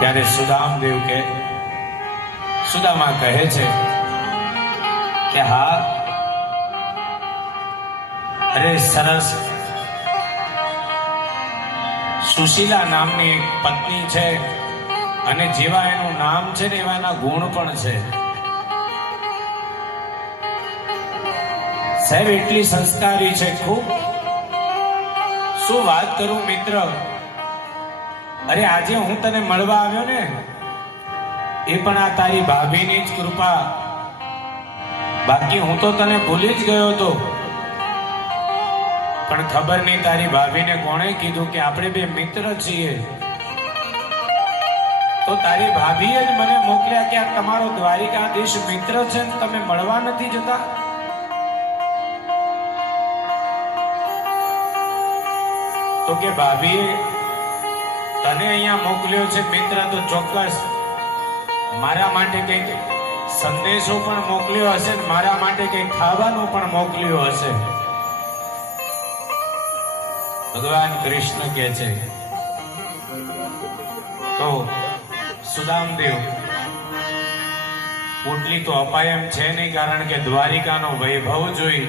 ત્યારે સુદામદેવ કે સુદામા કહે છે કે હા, અરે સરસ, સુશીલા નામની એક પત્ની છે અને જેવા એનું નામ છે ને એવા એના ગુણ પણ છે. સાહેબ એટલી સંસ્કારી છે, ખૂબ. શું વાત કરું મિત્ર, અરે આજે હું તને મળવા આવ્યો ને એ પણ આ તારી ભાભીની જ કૃપા. બાકી હું તો તને ભૂલી જ ગયો હતો. પણ ખબર નહીં તારી ભાભીને કોણે કીધું કે આપણે બે મિત્ર છીએ. તો તારી ભાભીએ જ મને મોકલ્યા કે આ તમારો દ્વારિકાધીશ મિત્ર છે ને તમે મળવા નથી જતા. તો કે ભાભીએ તને અહીંયા મોકલ્યો છે મિત્ર, તો ચોક્કસ મારા માટે કંઈક સંદેશો પણ મોકલ્યો હશે ને મારા માટે કંઈક ખાવાનું પણ મોકલ્યું હશે. ભગવાન કૃષ્ણ કહે છે તો સુદામદેવ પોટલી તો અપાય એમ છે નહીં, કારણ કે દ્વારિકાનો વૈભવ જોઈ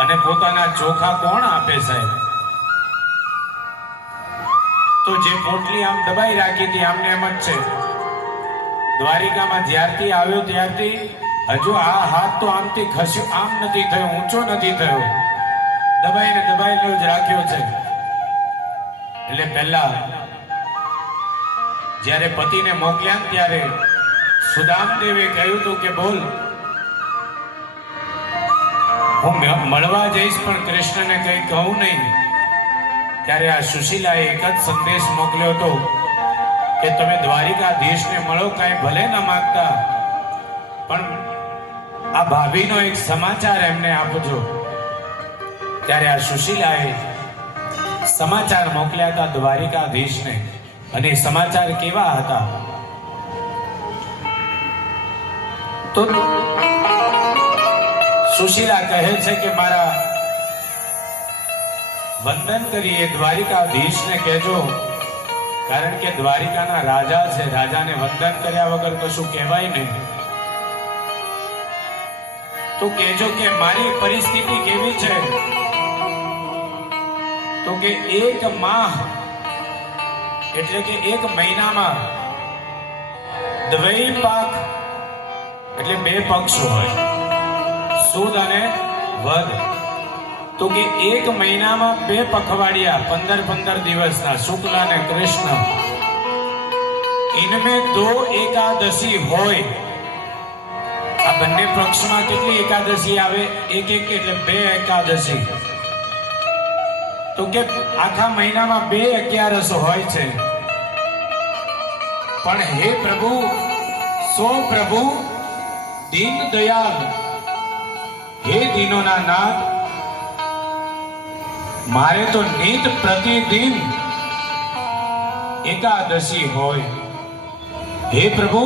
અને પોતાના ચોખા કોણ આપે સાહેબ. તો જે પોટલી આમ દબાઈ રાખી હતી આમને એમ જ છે. દ્વારિકામાં જ્યારથી આવ્યો ત્યારથી હજુ આ હાથ તો આમથી ખસ્યો, આમ નથી થયો, ઊંચો નથી થયો, દબાઈને દબાઈને જ રાખ્યો છે. એટલે પહેલા જ્યારે પતિને મોકલ્યા ત્યારે સુદામદેવે કહ્યું હતું કે બોલ, હું મળવા જઈશ પણ કૃષ્ણને કંઈ કહું નહીં. ત્યારે આ સુશીલાએ એક જ સંદેશ મોકલ્યો હતો કે તમે દ્વારિકાધીશને મળો, કાંઈ ભલે ન માંગતા પણ આ ભાભીનો એક સમાચાર એમને આપજો. ત્યારે આ સુશીલાએ સમાચાર મોકલ્યા હતા દ્વારિકાધીશને. અને સમાચાર કેવા હતા તો સુશીલા કહે છે કે મારા વંદન કરીએ દ્વારિકાધીશને કહેજો, કારણ કે દ્વારિકાના રાજા છે, રાજાને વંદન કર્યા વગર કશું કહેવાય નહીં. તો કહેજો કે મારી પરિસ્થિતિ કેવી છે. તો કે એક માહ એટલે કે એક મહિનામાં દ્વૈપાક એટલે બે પક્ષ હોય, સુદ અને વદ. તો કે એક મહિનામાં બે પખવાડિયા 15-15 દિવસના શુક્લ અને કૃષ્ણ, ઇનમે દો એકાદશી હોય. આ બંને પક્ષમાં કેટલી એકાદશી આવે? એક એક એટલે બે એકાદશી. તો કે આખા મહિનામાં 2 11 હોય છે. પણ હે પ્રભુ, સો પ્રભુ દીન દયાલ, હે દીનોના નાથ, મારે તો નિત પ્રતિદિન એકાદશી હોય. હે પ્રભુ,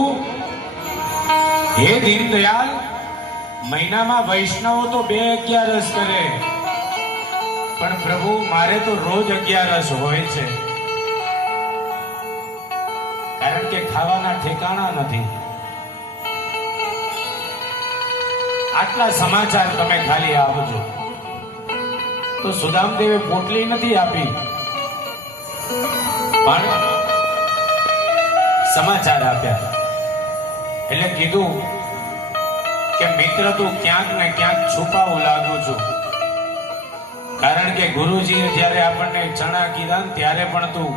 હે દીન દયાલ, મહિનામાં વૈષ્ણવો તો 2 11 કરે, પણ પ્રભુ મારે તો રોજ 11 હોય છે, કારણ કે ખાવાના ઠેકાણા નથી. આટલા સમાચાર તમે ખાલી આપજો. તો સુદામદેવે પોટલી નથી આપી પણ સમાચાર આપ્યા. એટલે કીધું કે મિત્ર તું ક્યાંક ને ક્યાંક છુપાવું લાગુ છું, કારણ કે ગુરુજીએ જ્યારે આપણને ચણા કીધા ને ત્યારે પણ તું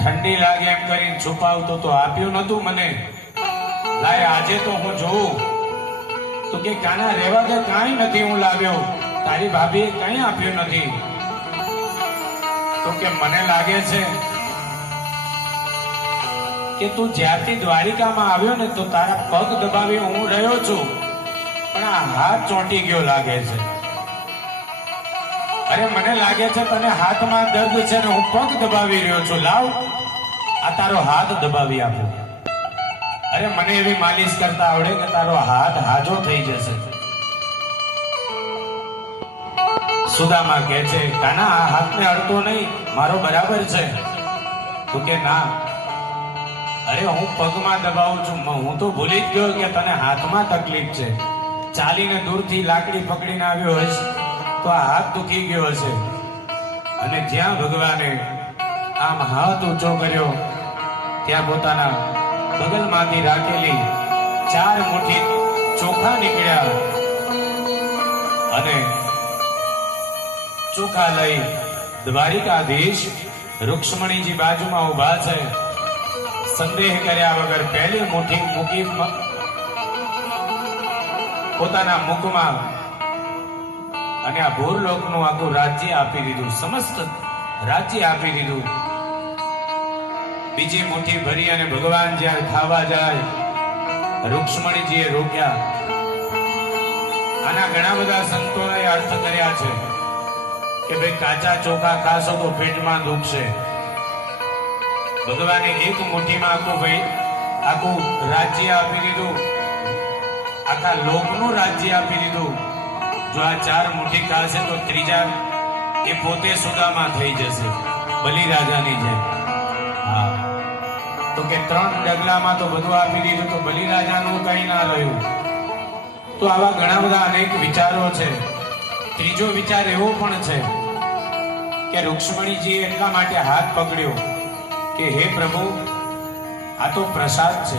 ઠંડી લાગે એમ કરીને છુપાવતો તો આપ્યું નતું મને. લાય આજે તો હું જોઉં. તો કે કાના રહેવા દે, કાંઈ નથી હું લાવ્યો, તારી ભાભીએ કંઈ આપ્યું નથી. તો કે મને લાગે છે કે તું જ્યારથી દ્વારિકામાં આવ્યો ને તો તારા પગ દબાવી હું રહ્યો છું, પણ આ હાથ ચોંટી ગયો લાગે છે. અરે મને લાગે છે તને હાથમાં દર્દ છે ને હું પગ દબાવી રહ્યો છું, લાવ આ તારો હાથ દબાવી આપો. અરે મને એવી માલિશ કરતા આવડે કે તારો હાથ હાજો થઈ જશે. સુદામા કહે છે કાના આ હાથને અડતો નહીં, મારો બરાબર છે. તો કે ના, અરે હું પગમાં દબાવું છું, હું તો ભૂલી જ ગયો કે તને હાથમાં તકલીફ છે. ચાલીને દૂરથી લાકડી પકડીને આવ્યો હશે તો આ હાથ દુખી ગયો હશે. અને જ્યાં ભગવાને આમ હાથ ઊંચો કર્યો ત્યાં પોતાના બગલમાંથી રાખેલી 4 મુઠ્ઠી ચોખા નીકળ્યા અને ચોખા લઈ દ્વારિકાધીશ રૂક્ષ્મણીજી બાજુમાં ઊભા છે. સંદેહ કર્યા વગર પહેલી મુઠ્ઠી મૂકી પોતાના મુખમાં અને આ ભૂરલોકનું આખું રાજ્ય આપી દીધું, સમસ્ત રાજ્ય આપી દીધું. બીજી મુઠ્ઠી ભરી અને ભગવાન જ્યારે ખાવા જાય રૂક્ષ્મણીજીએ રોક્યા. આના ઘણા બધા સંતોએ અર્થ કર્યા છે કે ભાઈ કાચા ચોખા ખાશો તો પેટમાં દુખશે. ભગવાને એક મુઠ્ઠીમાં આખું રાજ્ય આપી દીધું, આખા લોકનું રાજ્ય આપી દીધું. જો આ 4 મુઠ્ઠી ખાશે તો ત્રીજા એ પોતે સુદામા થઈ જશે, બલિરાજાની જેમ. હા, તો કે 3 ડગલામાં તો બધું આપી દીધું તો બલિરાજાનું કઈ ના રહ્યું. તો આવા ઘણા બધા અનેક વિચારો છે. ત્રીજો વિચાર એવો પણ છે કે રૂક્ષ્મણીજીએ એટલા માટે હાથ પકડ્યો કે હે પ્રભુ, આ તો પ્રસાદ છે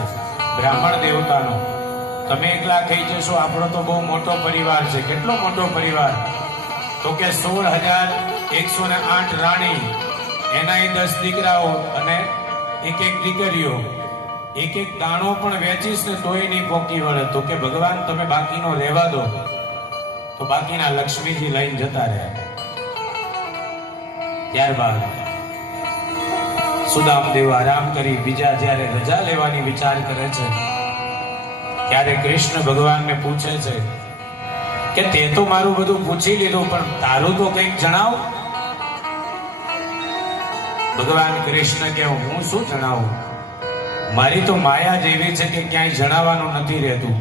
બ્રાહ્મણ દેવતાનો, તમે એકલા થઈ જશો, આપણો તો બહુ મોટો પરિવાર છે. કેટલો મોટો પરિવાર? તો કે 16,108 રાણી, એના 10 દીકરાઓ અને એક દીકરીઓ. એક દાણો પણ વેચીશ ને તોય નહીં પોકી વળે. તો કે ભગવાન તમે બાકીનો રહેવા દો. તો બાકીના લક્ષ્મીજી લઈને જતા રહ્યા. ત્યારબાદ સુદામદેવ આરામ કરી બીજા જ્યારે રજા લેવાની વિચાર કરે છે ત્યારે કૃષ્ણ ભગવાનને પૂછે છે કે તે તો મારું બધું પૂછી લીધું પણ તારું તો કંઈક જણાવ. ભગવાન કૃષ્ણ કે હું શું જણાવું, મારી તો માયા જેવી છે કે ક્યાંય જણાવવાનું નથી રહેતું.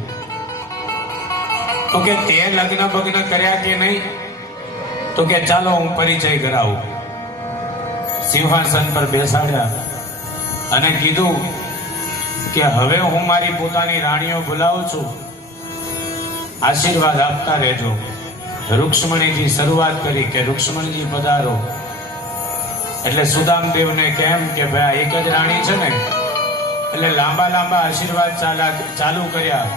તો કે તે લગ્ન બગ્ન કર્યા કે નહીં? તો કે ચાલો હું પરિચય કરાવું. સિંહાસન પર બેસાડ્યા અને કીધું કે હવે હું મારી પોતાની રાણીઓ બોલાવું છું, આશીર્વાદ આપતા રહેજો. રૂક્ષ્મણીજી શરૂઆત કરી કે રૂક્ષ્મણીજી પધારો. એટલે સુદામદેવને કેમ કે ભાઈ એક જ રાણી છે ને, એટલે લાંબા આશીર્વાદ ચાલુ કર્યા.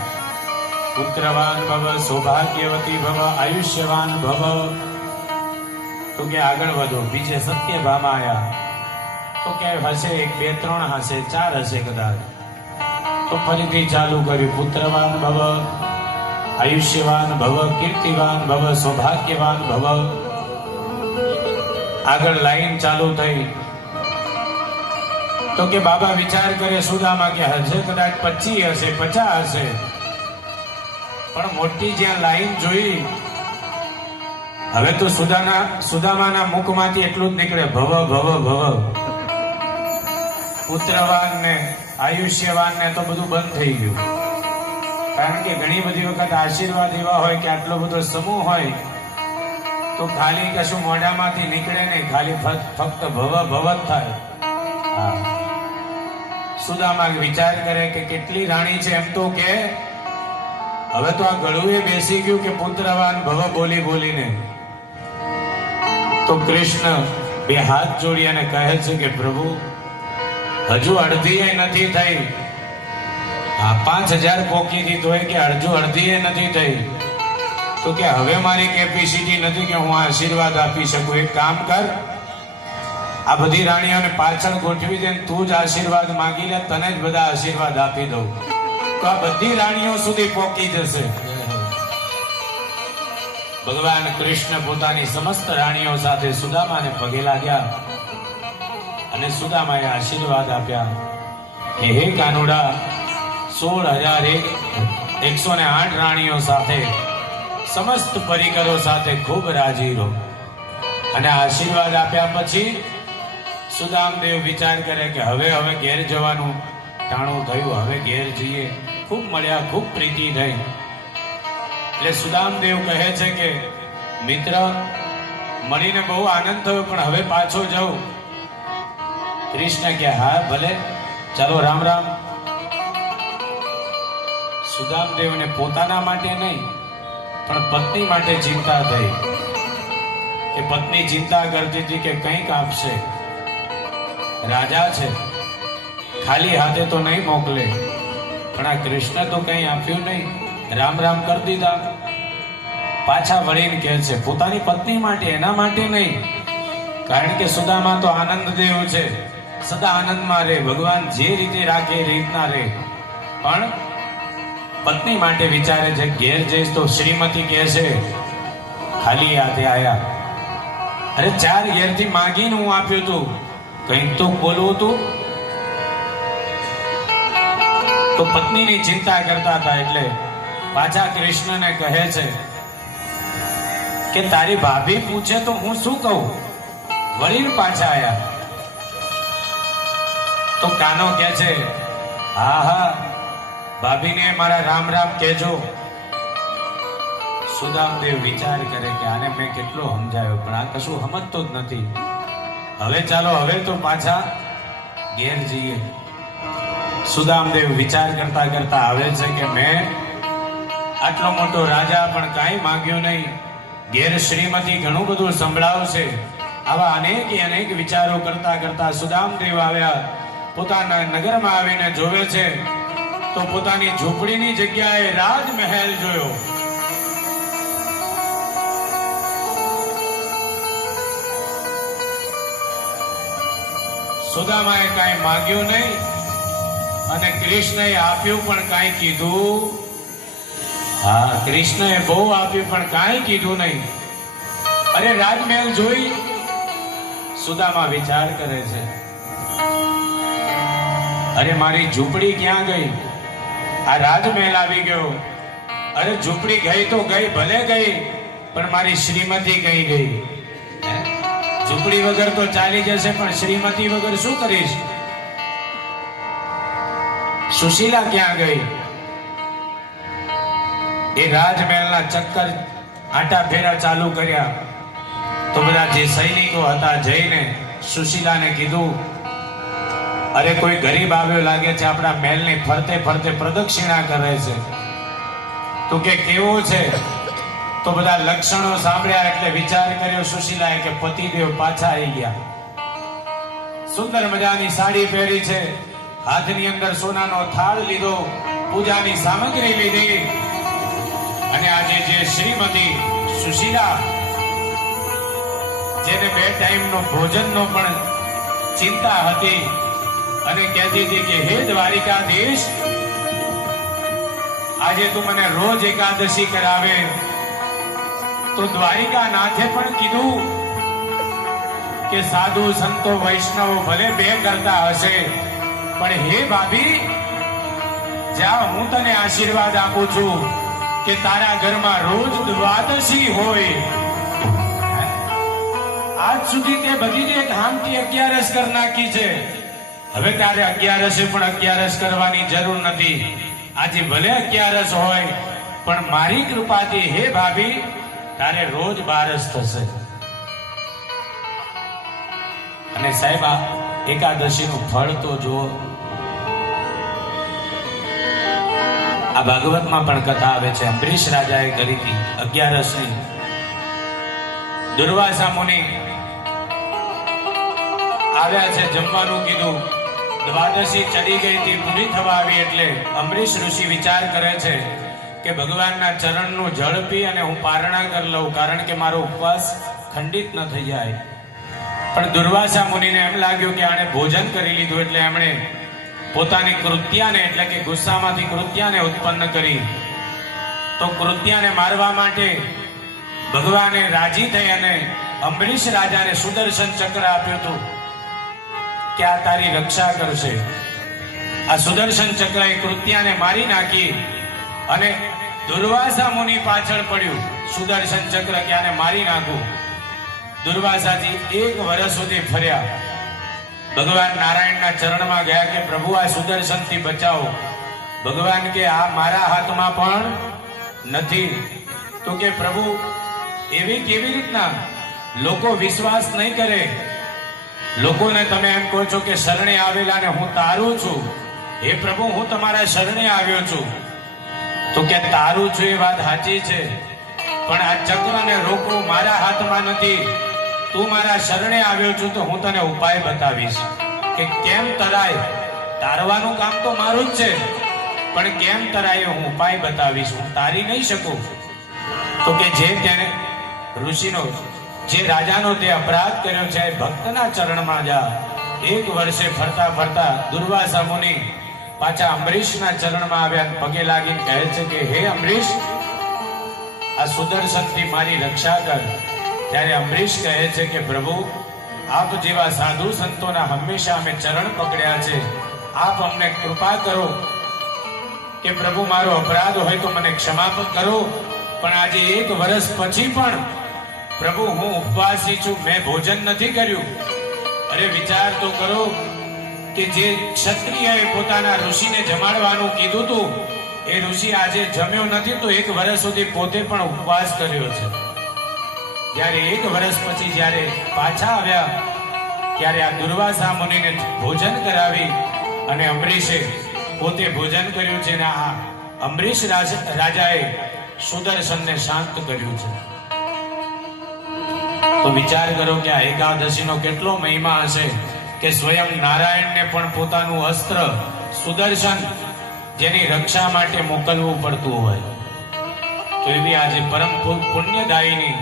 પુત્રવાન ભવ, સૌભાગ્યવતી ભવ, આયુષ્યવાન ભવ. તો કે આગળ વધો. બીજે સત્યભામા આયા. તો કે હશે 1, 2, 3 હશે, 4 હશે કદાચ. તો ફરીથી ચાલુ કર્યું. પુત્રવાન ભવ, આયુષ્યવાન ભવ, કીર્તિવાન ભવ, સૌભાગ્યવાન ભવ. આગળ લાઈન ચાલુ થઈ. તો કે બાબા વિચાર કરે સુદામા કે હશે કદાચ 25 હશે, 50 હશે. પણ મોટી જ્યાં લાઈન જોઈ, હવે તો સુદામાના મુખમાંથી એટલું જ નીકળે, ભવ ભવ ભવ. પુત્રવાન ને આયુષ્યવાન ને તો બધું બંધ થઈ ગયું. કારણ કે ઘણી બધી વખત આશીર્વાદ એવા હોય કે આટલો બધો સમૂહ હોય તો ખાલી કશું મોઢામાંથી નીકળે નહીં, ખાલી ફક્ત ભવ ભવ જ થાય. સુદામા વિચાર કરે કે કેટલી રાણી છે. એમ તો કે હવે તો આ ગળું બેસી ગયું કે પુત્રવાન ભવ બોલી બોલીને. તો કૃષ્ણ 2 હાથ જોડી અને કહે છે કે પ્રભુ હજુ અડધી નથી થઈ. 5000 પોકી દીધો હોય કે અડધી નથી થઈ. તો કે હવે મારી કેપેસિટી નથી કે હું આશીર્વાદ આપી શકું. એક કામ કર, આ બધી રાણીઓને પાછળ ગોઠવી દે, તું જ આશીર્વાદ માંગી લે, તને જ બધા આશીર્વાદ આપી દઉં. તો આ બધી રાણીઓ સુધી પહોંચી જશે. ભગવાન કૃષ્ણ પોતાની સમસ્ત રાણીઓ સાથે સુદામાને પગે લાગ્યા અને સુદામાએ આશીર્વાદ આપ્યા કે હે કાનુડા, 16,108 રાણીઓ સાથે, સમસ્ત પરિકરો સાથે ખૂબ રાજી રહો. અને આશીર્વાદ આપ્યા પછી સુદામદેવ વિચાર કરે કે હવે ઘેર જવાનું ટાણું થયું, હવે ઘેર જઈએ. ખૂબ મળ્યા, ખૂબ પ્રીતિ થઈ. એટલે સુદામદેવ કહે છે કે મિત્ર, મળીને બહુ આનંદ થયો પણ હવે પાછો જાઉં. કૃષ્ણ કે હા ભલે, ચાલો રામ રામ. સુદામદેવને પોતાના માટે નહીં પણ પત્ની માટે ચિંતા થઈ કે પત્ની ચિંતા કરતી હતી કે કંઈક આપશે. રાજા છે, ખાલી હાથે તો નહીં મોકલે, પણ આ કૃષ્ણ તો કંઈ આપ્યું નહીં. રામ રામ કરી દીધા. પાછા વળીને કહે છે પોતાની પત્ની માટે, એના માટે નહીં. કારણ કે સુદામા તો આનંદ દેવ છે, સદા આનંદમાં રહે, ભગવાન જે રીતે રાખે એ રીતના રહે. પણ પત્ની માટે વિચારે છે. ઘેર જઈશ તો શ્રીમતી કહે છે ખાલી હાથે આયા. અરે 4 ઘેરથી માગીને હું આપ્યું તું, કંઈક તો બોલવું તું. તો પત્નીની ચિંતા કરતા હતા એટલે પાછા કૃષ્ણને કહે છે કે તારી ભાભી પૂછે તો હું શું કહું. વળીને પાછા આયા તો કાનો કહે છે હા હા ભાભીને મારા રામ રામ કહેજો. સુદામદેવ વિચાર કરે કે આને મેં કેટલો સમજાયો પણ આ કશું સમજતો જ નથી. હવે ચાલો હવે તો પાછા ઘેર જઈએ. સુદામદેવ વિચાર કરતા કરતા આવે છે કે મેં આટલો મોટો રાજા પણ કાંઈ માંગ્યું નહીં. ઘેર શ્રીમતી ઘણું બધું સંભળાવશે. આવા અનેક વિચારો કરતા કરતા સુદામદેવ આવ્યા. પોતાના નગરમાં આવીને જોવે છે તો પોતાની ઝૂંપડીની જગ્યાએ રાજમહેલ જોયો. સુદામાએ કાંઈ માંગ્યું નહીં અને કૃષ્ણએ આપ્યું પણ કાંઈ કીધું. હા, કૃષ્ણએ બહુ આપ્યું પણ કાંઈ કીધું નહીં. અરે રાજમહેલ જોઈ સુદામા વિચાર કરે છે અરે મારી ઝૂંપડી ક્યાં ગઈ, આ રાજમહેલ આવી ગયો. અરે ઝૂંપડી ગઈ તો ગઈ, ભલે ગઈ, પણ મારી શ્રીમતી કઈ ગઈ. ઝૂંપડી વગર તો ચાલી જશે પણ શ્રીમતી વગર શું કરીશ. સુશીલા ક્યાં ગઈ. એ રાજમહેલના ચક્કર આટા ફેરા ચાલુ કર્યા તો બધા જે સૈનિકો હતા જઈને સુશીલાને કીધું અરે કોઈ ગરીબ આવ્યો લાગે છે, આપણા મહેલની ફરતે ફરતે પ્રદક્ષિણા કરે છે. તો કે કેવો છે. તો બધા લક્ષણો સાંભળ્યા એટલે વિચાર કર્યો સુશીલાએ કે પતિદેવ પાછા આવી ગયા. સુંદર મજાની સાડી પહેરી છે, હાથની અંદર સોનાનો થાળ લીધો, પૂજાની સામગ્રી લીધી અને આજે જે શ્રીમતી સુશીલા જેને 2 ટાઈમનો ભોજનનો પણ ચિંતા હતી અને કહેતી હતી કે હે દ્વારિકાધીશ આજે તું મને રોજ એકાદશી કરાવે. તો દ્વારિકા નાથે પણ કીધું કે સાધુ સંતો વૈષ્ણવો ભલે 2 કરતા હશે પણ હે ભાભી જા હું તને આશીર્વાદ આપું છું કે તારા ઘરમાં રોજ દ્વાદશી હોય. આજ સુધી તે બધી જ 1 હામથી 11 કર નાખી છે. હવે તારે 11 પણ 11 કરવાની જરૂર નથી. આજે ભલે 11 હોય પણ મારી કૃપાથી હે ભાભી તારે રોજ 12 થશે. અને સાહેબ આ એકાદશીનું ફળ તો જુઓ. આ ભાગવતમાં પણ કથા આવે છે. અંબરીશ રાજાએ કરી હતી 11ની. દુર્વાસા મુનિ આવ્યા છે, જમવાનું કીધું. દ્વાદશી ચડી ગઈ હતી, પૂરી થવા આવી એટલે અંબરીશ ઋષિ વિચાર કરે છે કે ભગવાનના ચરણનું જળ પી અને હું પારણા કરી લઉં કારણ કે મારો ઉપવાસ ખંડિત ન થઈ જાય. પણ દુર્વાસા મુનિને એમ લાગ્યું કે આણે ભોજન કરી લીધું એટલે એમણે પોતાની કૃત્યાને એટલે કે ગુસ્સામાંથી કૃત્યાને ઉત્પન્ન કરી. તો કૃત્યાને મારવા માટે ભગવાને રાજી થઈ અને અંબરીશ રાજાને સુદર્શન ચક્ર આપ્યું હતું કે આ તારી રક્ષા કરશે. આ સુદર્શન ચક્ર એ કૃત્યાને મારી નાખી અને દુર્વાસા મુનિ પાછળ પડ્યું. સુદર્શન ચક્ર કે આને મારી નાખું. દુર્વાસાજી 1 વર્ષ સુધી ફર્યા. ભગવાન નારાયણના ચરણમાં ગયા કે પ્રભુ આ સુદર્શનથી બચાવો. ભગવાન કે આ મારા હાથમાં પણ નથી. તો કે પ્રભુ એવી કેવી રીતના લોકો વિશ્વાસ નહીં કરે. લોકોને તમે એમ કહો છો કે શરણે આવેલા ને હું તારું છું. હે પ્રભુ, હું તમારા શરણે આવ્યો છું. તો કે તારું છું એ વાત સાચી છે, પણ આ ચક્રને રોકવું મારા હાથમાં નથી. તું મારા શરણે આવ્યો છું તો હું તને ઉપાય બતાવીશ કે કેમ તરાય. તારવાનું કામ તો મારું જ છે, પણ કેમ તરાય હું ઉપાય બતાવીશ. હું તારી નહીં શકું. તો કે જે તેને ઋષિનો જે રાજાનો તે અપરાધ કર્યો છે ભક્તના ચરણમાં જા. એક વર્ષે ફરતા ફરતા દુર્વાસા મુનિ પાછા અંબરીશના ચરણમાં આવ્યા, પગે લાગીને કહે છે કે હે અંબરીશ, આ સુદર્શનથી મારી રક્ષા કર. ત્યારે અંબરીશ કહે છે કે પ્રભુ, આપ જેવા સાધુ સંતોના હંમેશા અમે ચરણ પકડ્યા છે. આપ અમને કૃપા કરો કે પ્રભુ મારો અપરાધ હોય તો મને ક્ષમા કરો. પણ આજે એક વર્ષ પછી પણ પ્રભુ હું ઉપવાસી છું, મેં ભોજન નથી કર્યું. અરે વિચાર તો કરો કે જે ક્ષત્રિયએ પોતાના ઋષિને જમાડવાનું કીધું હતું એ ઋષિ આજે જમ્યો નથી તો એક વર્ષ સુધી પોતે પણ ઉપવાસ કર્યો છે. જ્યારે એક વર્ષ પછી જ્યારે પાછા આવ્યા ત્યારે આ દુર્વાસા મુનિને ભોજન કરાવી અને અંબરીશે પોતે ભોજન કર્યું છે ને આ અંબરીશ રાજાએ સુદર્શનને શાંત કર્યું છે. તો વિચાર કરો કે આ એકાદશીનો કેટલો મહિમા હશે કે સ્વયં નારાયણને પણ પોતાનું અસ્ત્ર સુદર્શન જેની રક્ષા માટે મોકલવું પડતું હોય. તો એવી આજે પરમ પુણ્યદાયીની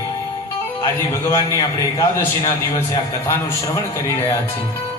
આજે ભગવાનની આપણે એકાદશીના દિવસે આ કથાનું શ્રવણ કરી રહ્યા છીએ.